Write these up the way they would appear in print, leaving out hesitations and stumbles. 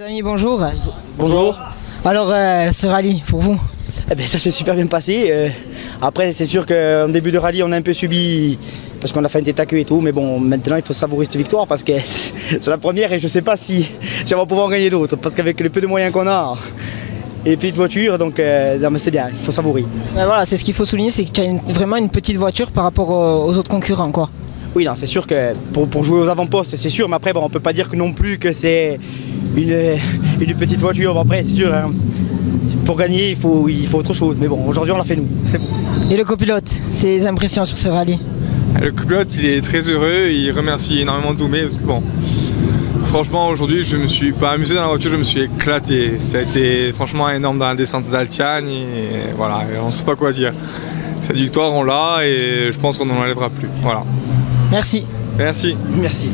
Les amis, bonjour. Bonjour. Alors, ce rallye, pour vous? Eh bien, ça s'est super bien passé. Après, c'est sûr qu'en début de rallye, on a un peu subi parce qu'on a fait un tête à queue et tout. Mais bon, maintenant, il faut savourer cette victoire parce que c'est la première et je ne sais pas si on va pouvoir en gagner d'autres. Parce qu'avec le peu de moyens qu'on a et puis de voitures, donc c'est bien, il faut savourer. Ben voilà, c'est ce qu'il faut souligner, c'est que tu as vraiment une petite voiture par rapport aux autres concurrents, quoi. Oui, non, c'est sûr que pour jouer aux avant-postes, c'est sûr. Mais après, bon, on ne peut pas dire que non plus que c'est une petite voiture. Bon, après, c'est sûr. Hein, pour gagner, il faut autre chose. Mais bon, aujourd'hui, on l'a fait nous. C'est bon. Et le copilote, ses impressions sur ce rallye? Le copilote, il est très heureux, il remercie énormément Doumé parce que bon, franchement, aujourd'hui, je me suis pas amusé dans la voiture, je me suis éclaté. Ça a été franchement énorme dans la descente d'Altiagne et voilà, on ne sait pas quoi dire. Cette victoire, on l'a et je pense qu'on n'en enlèvera plus. Voilà. Merci. Merci. Merci.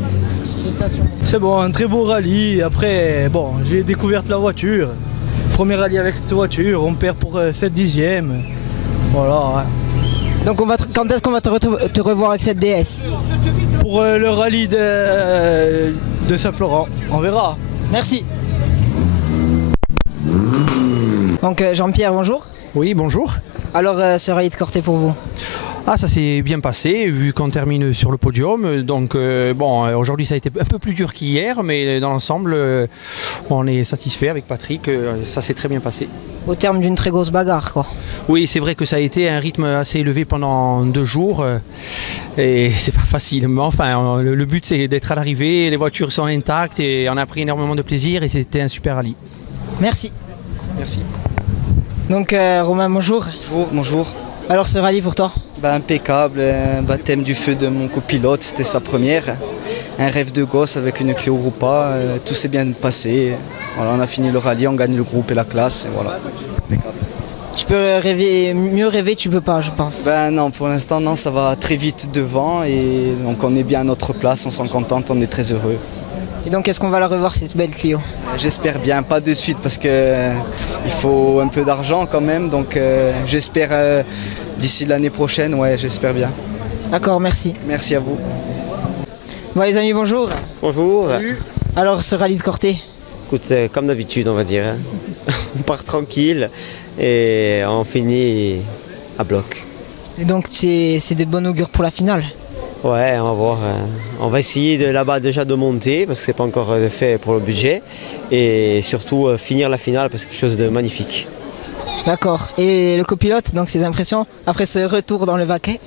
C'est bon, un très beau rallye. Après, bon, j'ai découvert la voiture. Premier rallye avec cette voiture, on perd pour 7 dixièmes. Voilà. Donc quand est-ce qu'on va te revoir avec cette DS? Pour le rallye de Saint-Florent, on verra. Merci. Donc Jean-Pierre, bonjour. Oui, bonjour. Alors ce rallye de Corté pour vous? Ah, ça s'est bien passé, vu qu'on termine sur le podium. Donc, bon, aujourd'hui, ça a été un peu plus dur qu'hier, mais dans l'ensemble, on est satisfait avec Patrick. Ça s'est très bien passé. Au terme d'une très grosse bagarre, quoi. Oui, c'est vrai que ça a été un rythme assez élevé pendant 2 jours. Et c'est pas facile. Mais enfin, le but, c'est d'être à l'arrivée. Les voitures sont intactes et on a pris énormément de plaisir et c'était un super rallye. Merci. Merci. Donc, Romain, bonjour. Bonjour, bonjour. Alors, ce rallye pour toi? Impeccable, un baptême du feu de mon copilote, c'était sa première. Un rêve de gosse avec une Clio Gruppa, tout s'est bien passé. Voilà, on a fini le rallye, on gagne le groupe et la classe, et voilà. Impeccable. Tu peux rêver, mieux rêver, tu peux pas, je pense. Non, pour l'instant, non, ça va très vite devant et donc on est bien à notre place, on s'en contente, on est très heureux. Et donc, est-ce qu'on va la revoir, cette belle Clio? J'espère bien, pas de suite parce que il faut un peu d'argent quand même, donc j'espère d'ici l'année prochaine, ouais, j'espère bien. D'accord, merci. Merci à vous. Bon, les amis, bonjour. Bonjour. Salut. Alors, ce rallye de Corté? Écoute, comme d'habitude, on va dire. Hein. On part tranquille et on finit à bloc. Et donc, c'est de bon augure pour la finale? Ouais, on va voir. On va essayer là-bas déjà de monter parce que c'est pas encore fait pour le budget. Et surtout finir la finale parce que c'est quelque chose de magnifique. D'accord. Et le copilote, donc ses impressions après ce retour dans le baquet?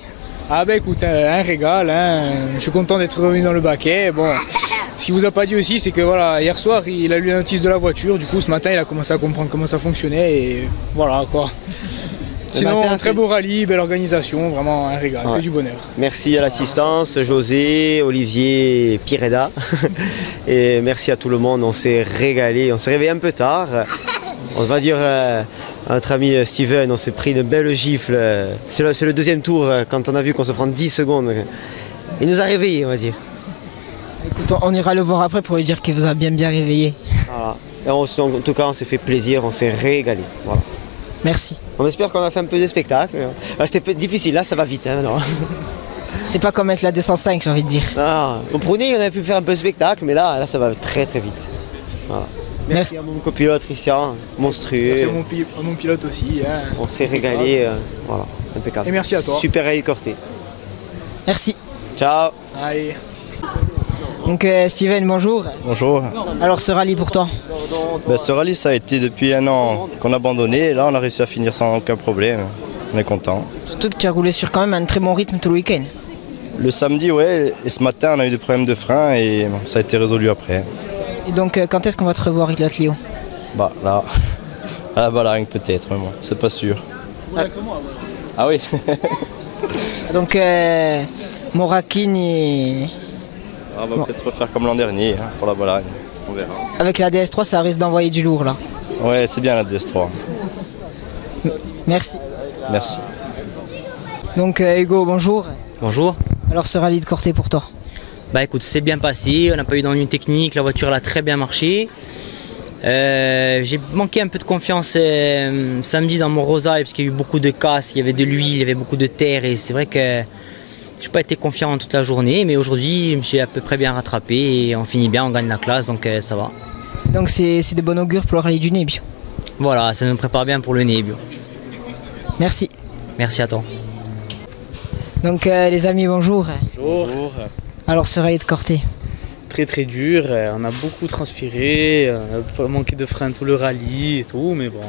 Ah bah écoute, un régal, hein. Je suis content d'être revenu dans le baquet. Bon, ce qu'il vous a pas dit aussi, c'est que voilà, hier soir, il a lu la notice de la voiture, du coup ce matin, il a commencé à comprendre comment ça fonctionnait et voilà quoi. Sinon, un très beau rallye, belle organisation, vraiment un régal, que du bonheur. Merci à l'assistance, José, Olivier, Pireda. Et merci à tout le monde, on s'est régalé, on s'est réveillé un peu tard. On va dire à notre ami Steven, on s'est pris une belle gifle. C'est le deuxième tour, quand on a vu qu'on se prend 10 secondes. Il nous a réveillés, on va dire. Écoute, on ira le voir après pour lui dire qu'il vous a bien réveillé. Voilà. Et en tout cas, on s'est fait plaisir, on s'est régalé. Voilà. Merci. On espère qu'on a fait un peu de spectacle. C'était difficile, là ça va vite. Hein, c'est pas comme être la 205, j'ai envie de dire. Ah, au Prouné, on avait pu faire un peu de spectacle, mais là ça va très très vite. Voilà. Merci à mon copilote Christian, monstrueux. Merci à mon pilote aussi. Hein. On s'est régalé, voilà, impeccable. Et merci à toi. Super rallye Corté. Merci. Ciao. Allez. Donc Steven, bonjour. Bonjour. Alors ce rallye pour toi? Ce rallye, ça a été depuis 1 an qu'on a abandonné et là on a réussi à finir sans aucun problème. On est content. Surtout que tu as roulé sur quand même un très bon rythme tout le week-end. Le samedi, ouais, et ce matin on a eu des problèmes de frein et bon, ça a été résolu après. Et donc quand est-ce qu'on va te revoir avec la Clio? Là, à la Balagne peut-être, mais bon, c'est pas sûr. Ah oui. Donc Morakine et... On va peut-être refaire comme l'an dernier hein, pour la Balagne, on verra. Avec la DS3, ça risque d'envoyer du lourd là. Ouais, c'est bien la DS3. Merci. Merci. Donc Hugo, bonjour. Bonjour. Alors ce rallye de Corté pour toi? Bah écoute, c'est bien passé, on n'a pas eu d'ennui technique, la voiture elle a très bien marché. J'ai manqué un peu de confiance samedi dans mon rosaille parce qu'il y a eu beaucoup de casse, il y avait de l'huile, il y avait beaucoup de terre et c'est vrai que je n'ai pas été confiant toute la journée, mais aujourd'hui je me suis à peu près bien rattrapé et on finit bien, on gagne la classe, donc ça va. Donc c'est de bon augure pour le rallye du Nebbio. Voilà, ça nous prépare bien pour le Nebbio. Merci. Merci à toi. Donc les amis, bonjour. Bonjour. Alors ce rallye de Corté. Très très dur, on a beaucoup transpiré, on a manqué de frein tout le rallye et tout, mais bon,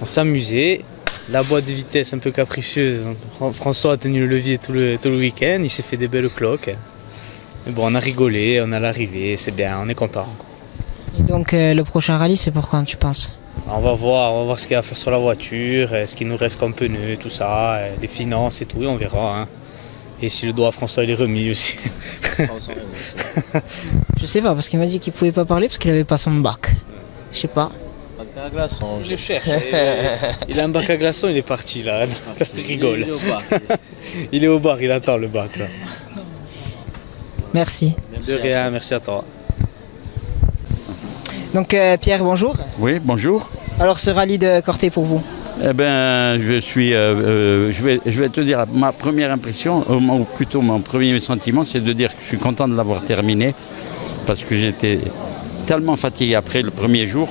on s'est amusé. La boîte de vitesse un peu capricieuse, François a tenu le levier tout le week-end, il s'est fait des belles cloques. Mais bon, on a rigolé, on a l'arrivée, c'est bien, on est content. Et donc le prochain rallye, c'est pour quand tu penses? On va voir ce qu'il y a à faire sur la voiture, ce qu'il nous reste comme pneus, tout ça, les finances et tout, et on verra. Hein. Et si le doigt à François il est remis aussi. Je sais pas, parce qu'il m'a dit qu'il pouvait pas parler parce qu'il avait pas son bac. Je sais pas. Bac à glaçons. Je le cherche. Il a un bac à glaçons, il est parti là. Il rigole. Il est au bar. Il est au bar, il attend le bac là. Merci. De rien, merci à toi. Donc Pierre, bonjour. Oui, bonjour. Alors ce rallye de Corté pour vous? Eh bien, je vais te dire, ma première impression, ou plutôt mon premier sentiment, c'est de dire que je suis content de l'avoir terminé, parce que j'étais tellement fatigué après le premier jour,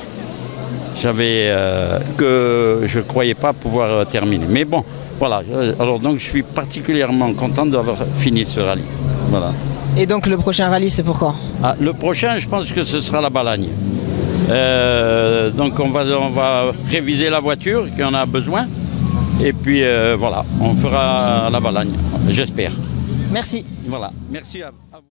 que je ne croyais pas pouvoir terminer. Mais bon, voilà, alors donc je suis particulièrement content d'avoir fini ce rallye. Voilà. Et donc le prochain rallye, c'est pour quand? Le prochain, je pense que ce sera la Balagne. Donc on va réviser la voiture, qui en a besoin. Et puis voilà, on fera la Balagne, j'espère. Merci. Voilà, merci à vous.